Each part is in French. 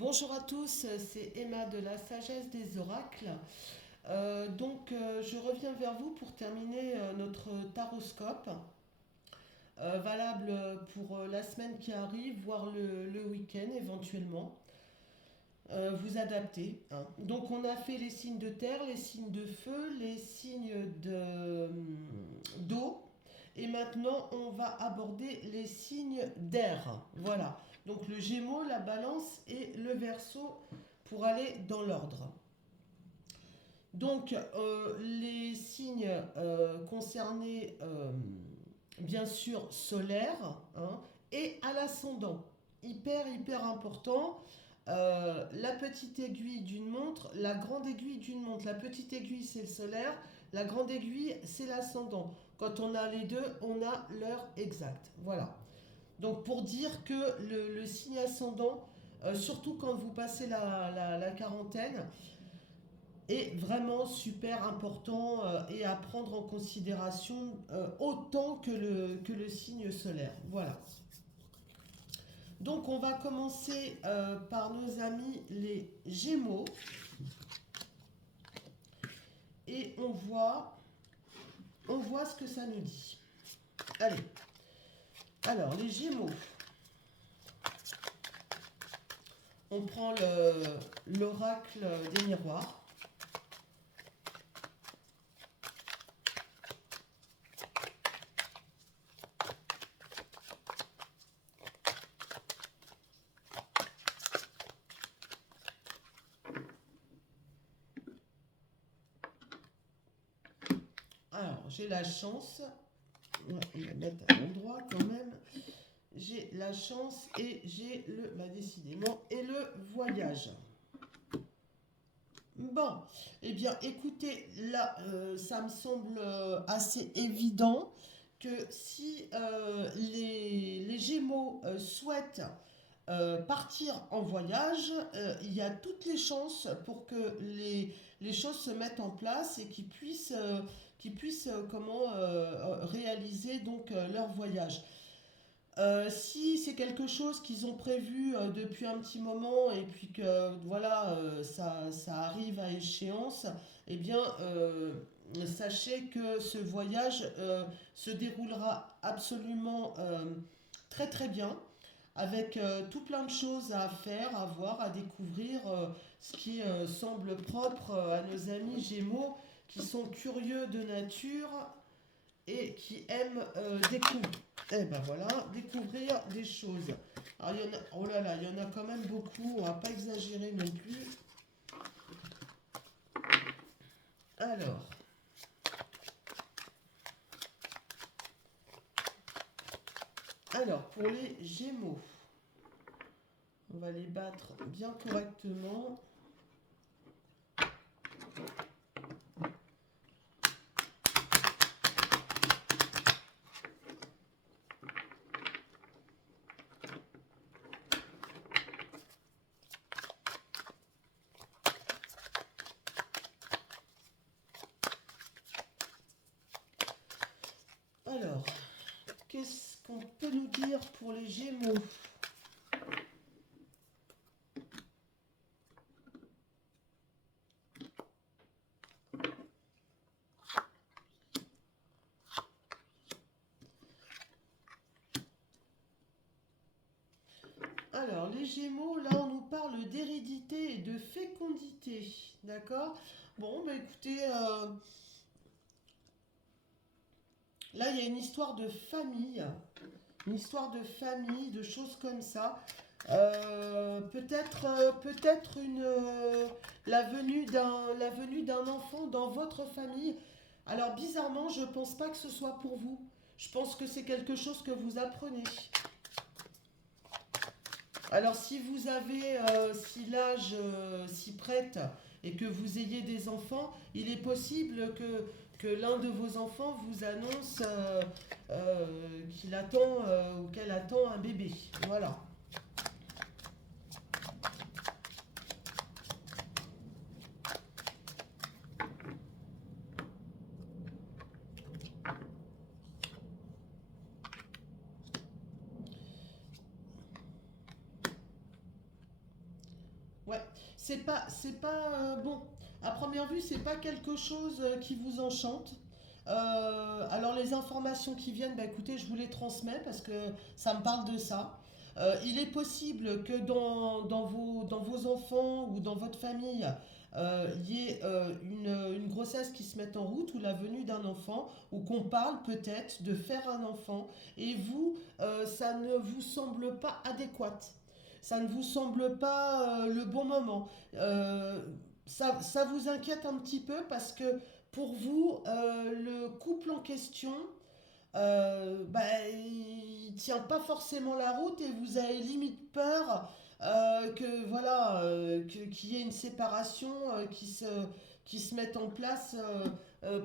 Bonjour à tous, c'est Emma de la Sagesse des Oracles. Je reviens vers vous pour terminer notre taroscope, valable pour la semaine qui arrive, voire le week-end éventuellement. Vous adaptez, hein. Donc on a fait les signes de terre, les signes de feu, les signes d'eau. Et maintenant, on va aborder les signes d'air. Voilà. Donc le Gémeaux, la Balance et le Verseau pour aller dans l'ordre. Donc les signes concernés, bien sûr, solaires, hein, et à l'ascendant. Hyper important. La petite aiguille d'une montre, la grande aiguille d'une montre. La petite aiguille, c'est le solaire. La grande aiguille, c'est l'ascendant. Quand on a les deux, on a l'heure exacte. Voilà. Donc pour dire que le signe ascendant, surtout quand vous passez la quarantaine, est vraiment super important et à prendre en considération autant que le signe solaire. Voilà. Donc on va commencer par nos amis les Gémeaux et on voit ce que ça nous dit. Allez, alors les Gémeaux, on prend l'oracle des miroirs. Alors j'ai la chance, on va mettre à l'endroit quand même. J'ai la chance et j'ai décidément, et le voyage. Bon, eh bien, écoutez, là, ça me semble assez évident que si les Gémeaux souhaitent partir en voyage, il y a toutes les chances pour que les choses se mettent en place et qu'ils puissent réaliser donc leur voyage. Si c'est quelque chose qu'ils ont prévu depuis un petit moment et puis que voilà, ça arrive à échéance, eh bien sachez que ce voyage se déroulera absolument très très bien avec tout plein de choses à faire, à voir, à découvrir, ce qui semble propre à nos amis Gémeaux qui sont curieux de nature et qui aiment découvrir. Eh ben voilà, découvrir des choses. Alors il y en a, oh là là, il y en a quand même beaucoup, on va pas exagérer non plus. Alors, pour les Gémeaux, on va les battre bien correctement. Alors, qu'est-ce qu'on peut nous dire pour les Gémeaux? Alors, les Gémeaux, là, on nous parle d'hérédité et de fécondité. D'accord? Bon, bah écoutez, là, il y a une histoire de famille. Une histoire de famille, de choses comme ça. Peut-être la venue d'un enfant dans votre famille. Alors, bizarrement, je pense pas que ce soit pour vous. Je pense que c'est quelque chose que vous apprenez. Alors si vous avez, si l'âge s'y prête et que vous ayez des enfants, il est possible que l'un de vos enfants vous annonce qu'il attend ou qu'elle attend un bébé. Voilà. Ouais, c'est pas bon. À première vue, c'est pas quelque chose qui vous enchante. Alors les informations qui viennent, bah écoutez, je vous les transmets parce que ça me parle de ça. Il est possible que dans vos enfants ou dans votre famille, il y ait une grossesse qui se mette en route ou la venue d'un enfant, ou qu'on parle peut-être de faire un enfant, et vous, ça ne vous semble pas adéquat. Ça ne vous semble pas le bon moment. Euh, ça vous inquiète un petit peu parce que pour vous, le couple en question, bah, il tient pas forcément la route et vous avez limite peur que voilà qu'il y ait une séparation qui se mette en place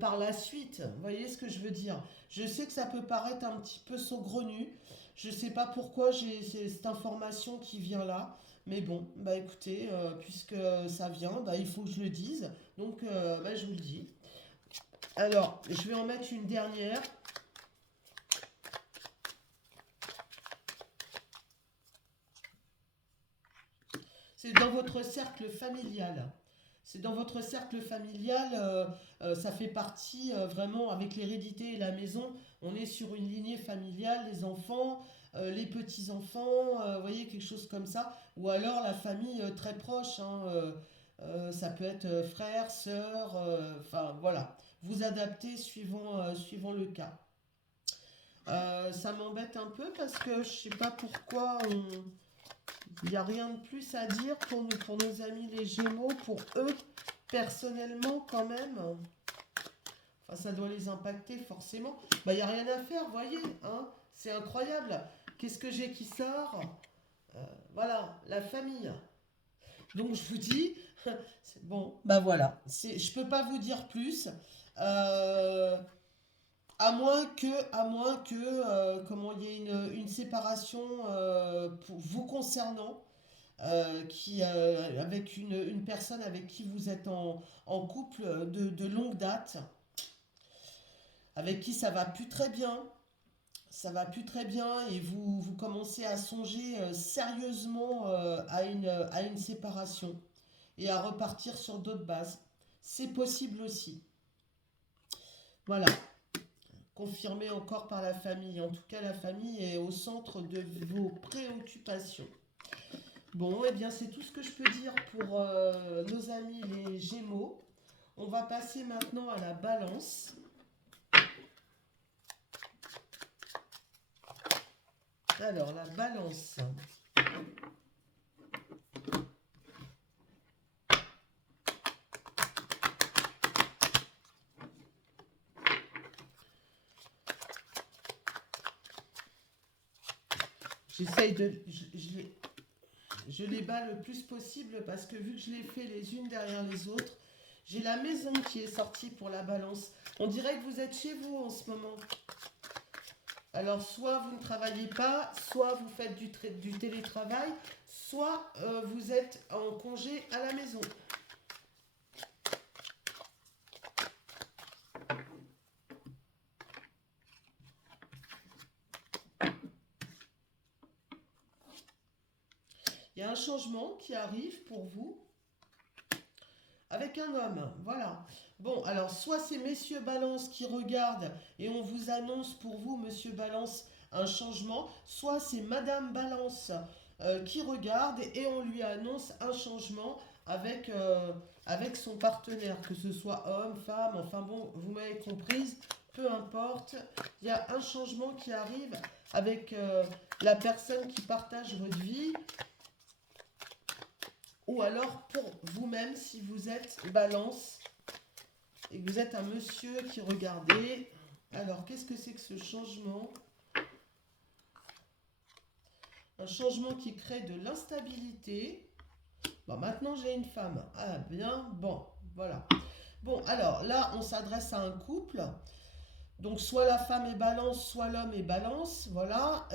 par la suite. Vous voyez ce que je veux dire? Je sais que ça peut paraître un petit peu saugrenu. Je sais pas pourquoi j'ai cette information qui vient là. Mais bon, bah écoutez, puisque ça vient, bah, il faut que je le dise. Donc bah, je vous le dis. Alors, je vais en mettre une dernière. C'est dans votre cercle familial. C'est dans votre cercle familial, ça fait partie vraiment avec l'hérédité et la maison. On est sur une lignée familiale, les enfants, les petits-enfants, vous voyez, quelque chose comme ça. Ou alors la famille très proche, hein, ça peut être frère, sœur, enfin voilà. Vous adaptez suivant le cas. Ça m'embête un peu parce que je sais pas pourquoi il n'y a rien de plus à dire pour nos amis les Gémeaux, pour eux, personnellement quand même. Enfin, ça doit les impacter forcément. Bah, il n'y a rien à faire, voyez, hein. C'est incroyable. Qu'est-ce que j'ai qui sort? Euh, voilà, la famille. Donc je vous dis, c'est bon, bah voilà. Je peux pas vous dire plus. Euh, à moins que, comment il y ait une séparation pour vous concernant, avec une personne avec qui vous êtes en couple de longue date, avec qui ça va plus très bien, ça va plus très bien et vous commencez à songer sérieusement à une séparation et à repartir sur d'autres bases. C'est possible aussi. Voilà, confirmé encore par la famille. En tout cas, la famille est au centre de vos préoccupations. Bon, eh bien, c'est tout ce que je peux dire pour nos amis les Gémeaux. On va passer maintenant à la Balance. Alors, la Balance. J'essaye de... Je les bats le plus possible parce que vu que je les fais les unes derrière les autres, j'ai la maison qui est sortie pour la Balance. On dirait que vous êtes chez vous en ce moment. Alors, soit vous ne travaillez pas, soit vous faites du télétravail, soit vous êtes en congé à la maison. Il y a un changement qui arrive pour vous avec un homme. Voilà. Bon, alors, soit c'est messieurs Balance qui regardent et on vous annonce pour vous, monsieur Balance, un changement, soit c'est madame Balance qui regarde et on lui annonce un changement avec son partenaire, que ce soit homme, femme, enfin bon, vous m'avez comprise, peu importe, il y a un changement qui arrive avec la personne qui partage votre vie, ou alors pour vous-même si vous êtes Balance et que vous êtes un monsieur qui regardez. Alors, qu'est-ce que c'est que ce changement? Un changement qui crée de l'instabilité. Bon, maintenant j'ai une femme. Ah bien, bon, voilà. Bon, alors là, on s'adresse à un couple. Donc, soit la femme est Balance, soit l'homme est Balance. Voilà.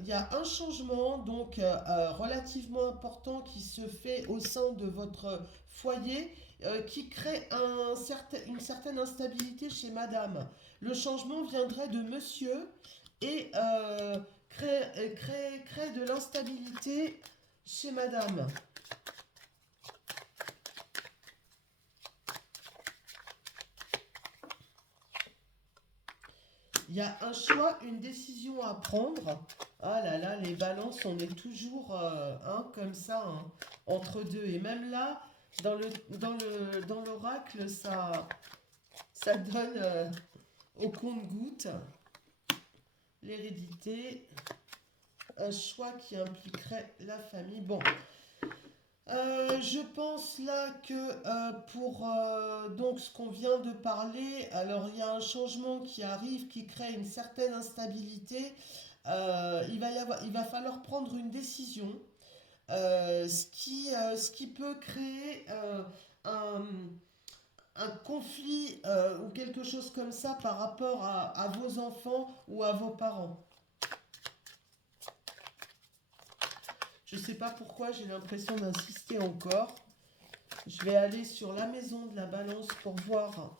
Il y a un changement, donc, relativement important qui se fait au sein de votre foyer, qui crée une certaine instabilité chez madame. Le changement viendrait de monsieur et crée de l'instabilité chez madame. Il y a un choix, une décision à prendre. Ah là là, les balances, on est toujours comme ça, hein, entre deux. Et même là, dans l'oracle, ça donne au compte-gouttes l'hérédité, un choix qui impliquerait la famille. Bon, je pense là que pour donc ce qu'on vient de parler, alors il y a un changement qui arrive, qui crée une certaine instabilité. Il va falloir prendre une décision, ce qui peut créer un, un conflit ou quelque chose comme ça par rapport à vos enfants ou à vos parents. Je ne sais pas pourquoi j'ai l'impression d'insister encore. Je vais aller sur la maison de la balance pour voir.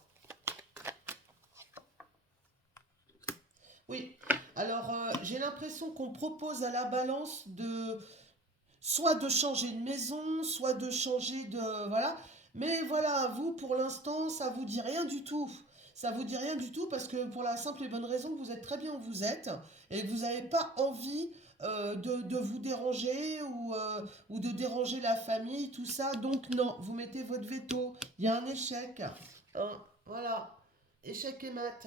Oui, alors j'ai l'impression qu'on propose à la balance de soit de changer de maison, soit de changer de... Voilà. Mais voilà, vous, pour l'instant, ça vous dit rien du tout. Ça vous dit rien du tout parce que pour la simple et bonne raison que vous êtes très bien où vous êtes et que vous n'avez pas envie de vous déranger ou de déranger la famille, tout ça. Donc non, vous mettez votre veto. Il y a un échec. Hein, voilà. Échec et mat.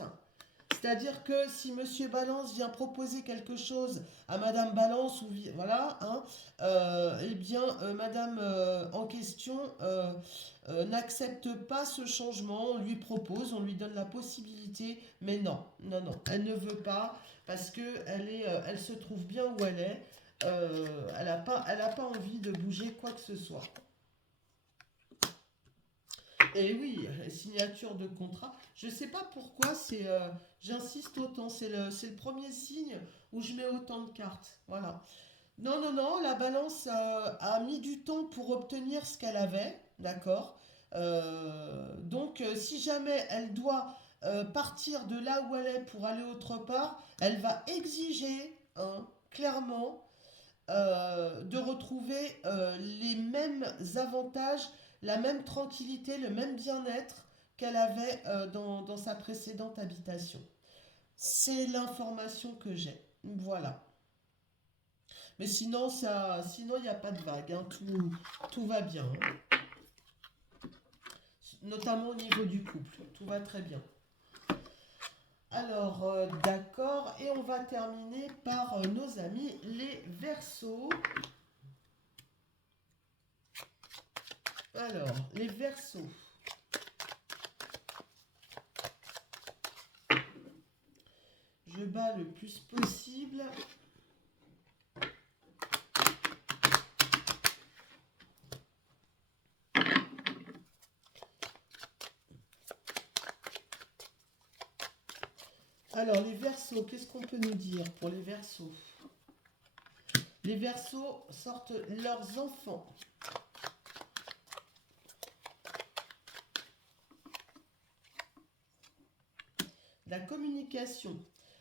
C'est-à-dire que si Monsieur Balance vient proposer quelque chose à Madame Balance, ou voilà, hein, eh bien, Madame en question n'accepte pas ce changement. On lui propose, on lui donne la possibilité, mais non, non, non, elle ne veut pas parce que elle se trouve bien où elle est. Elle a pas envie de bouger quoi que ce soit. Et oui, signature de contrat. Je ne sais pas pourquoi j'insiste autant. C'est le premier signe où je mets autant de cartes. Voilà. Non, non, non, la balance a mis du temps pour obtenir ce qu'elle avait. D'accord. Donc, si jamais elle doit partir de là où elle est pour aller autre part, elle va exiger, hein, clairement, de retrouver les mêmes avantages, la même tranquillité, le même bien-être qu'elle avait dans sa précédente habitation. C'est l'information que j'ai. Voilà. Mais sinon il n'y a pas de vague, hein. Tout va bien, hein. Notamment au niveau du couple. Tout va très bien. Alors, d'accord. Et on va terminer par nos amis les Verseaux. Alors, les Verseaux. Je bats le plus possible. Alors, les Verseaux, qu'est-ce qu'on peut nous dire pour les Verseaux? Les Verseaux sortent leurs enfants. La communication.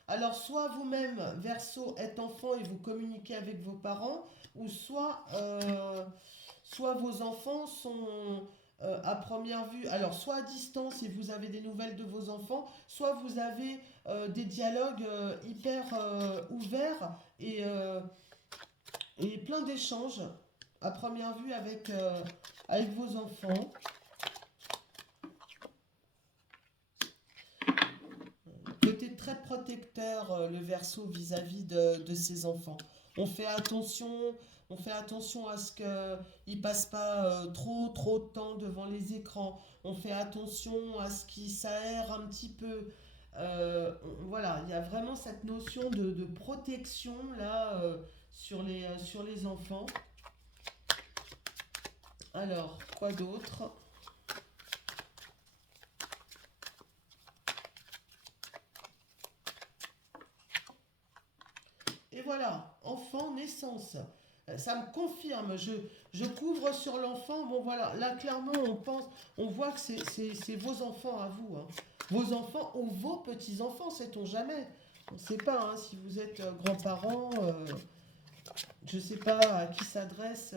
Alors, soit vous-même, Verseau, êtes enfant et vous communiquez avec vos parents, ou soit vos enfants sont à première vue, alors soit à distance et vous avez des nouvelles de vos enfants, soit vous avez des dialogues hyper ouverts et plein d'échanges à première vue avec vos enfants. Côté très protecteur, le Verseau vis-à-vis de ses enfants. On fait attention, on fait attention à ce qu'ils ne passent pas trop de temps devant les écrans. On fait attention à ce qu'ils s'aèrent un petit peu. Voilà, il y a vraiment cette notion de protection là sur les enfants. Alors, quoi d'autre? Et voilà, enfant, naissance. Ça me confirme, je couvre sur l'enfant. Bon voilà, là clairement on voit que c'est vos enfants à vous, hein. Vos enfants ou vos petits-enfants, sait-on jamais. On ne sait pas, hein, si vous êtes grands-parents, je ne sais pas à qui s'adresse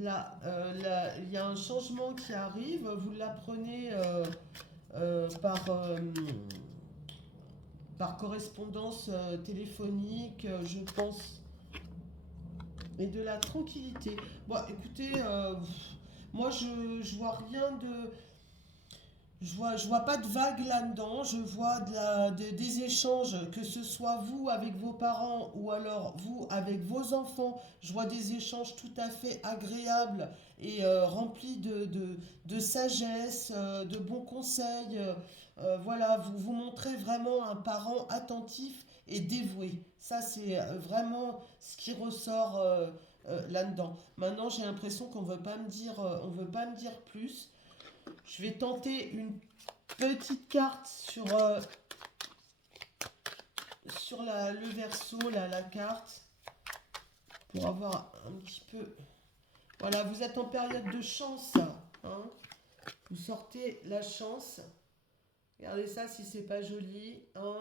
il y a un changement qui arrive. Vous l'apprenez par correspondance téléphonique, je pense, et de la tranquillité. Bon, écoutez, moi je vois rien de. Je vois pas de vague là-dedans, je vois des échanges, que ce soit vous avec vos parents ou alors vous avec vos enfants. Je vois des échanges tout à fait agréables et remplis de sagesse, de bons conseils. Voilà, vous vous montrez vraiment un parent attentif et dévoué. Ça, c'est vraiment ce qui ressort là-dedans. Maintenant, j'ai l'impression qu'on veut pas me dire, on veut pas me dire plus. Je vais tenter une petite carte sur le verso, la carte, pour avoir un petit peu. Voilà, vous êtes en période de chance, hein. Vous sortez la chance. Regardez ça si c'est pas joli, hein.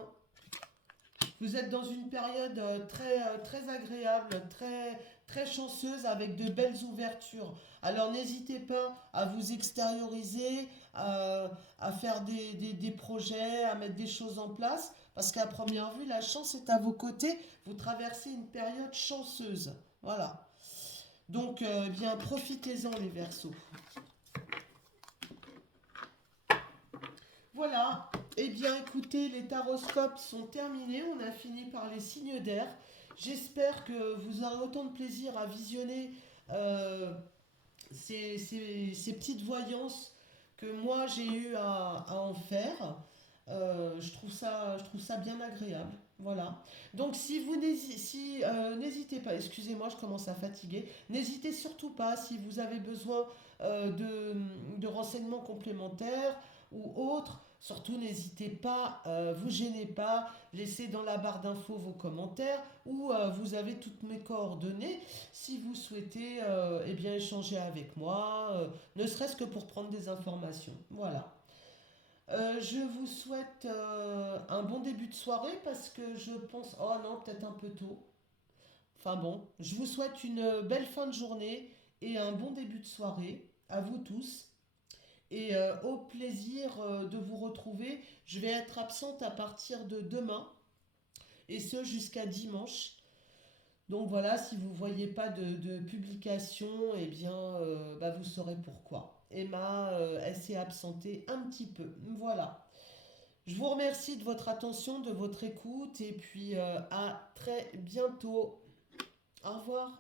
Vous êtes dans une période très agréable, très chanceuse avec de belles ouvertures. Alors n'hésitez pas à vous extérioriser, à faire des projets, à mettre des choses en place, parce qu'à première vue, la chance est à vos côtés. Vous traversez une période chanceuse. Voilà. Donc, eh bien, profitez-en les Verseaux. Voilà, eh bien écoutez, les taroscopes sont terminés, on a fini par les signes d'air. J'espère que vous aurez autant de plaisir à visionner euh, ces petites voyances que moi j'ai eu à en faire. Je trouve ça bien agréable. Voilà. Donc si vous n'hésitez pas, excusez-moi, je commence à fatiguer. N'hésitez surtout pas si vous avez besoin de renseignements complémentaires ou autres. Surtout n'hésitez pas, vous gênez pas, laissez dans la barre d'infos vos commentaires ou vous avez toutes mes coordonnées si vous souhaitez eh bien, échanger avec moi, ne serait-ce que pour prendre des informations. Voilà. Je vous souhaite un bon début de soirée parce que je pense. Oh non, peut-être un peu tôt. Enfin bon, je vous souhaite une belle fin de journée et un bon début de soirée à vous tous. Et au plaisir de vous retrouver. Je vais être absente à partir de demain et ce jusqu'à dimanche. Donc voilà, si vous ne voyez pas de publication, eh bien, bah, vous saurez pourquoi. Emma, elle s'est absentée un petit peu. Voilà. Je vous remercie de votre attention, de votre écoute, et puis à très bientôt. Au revoir.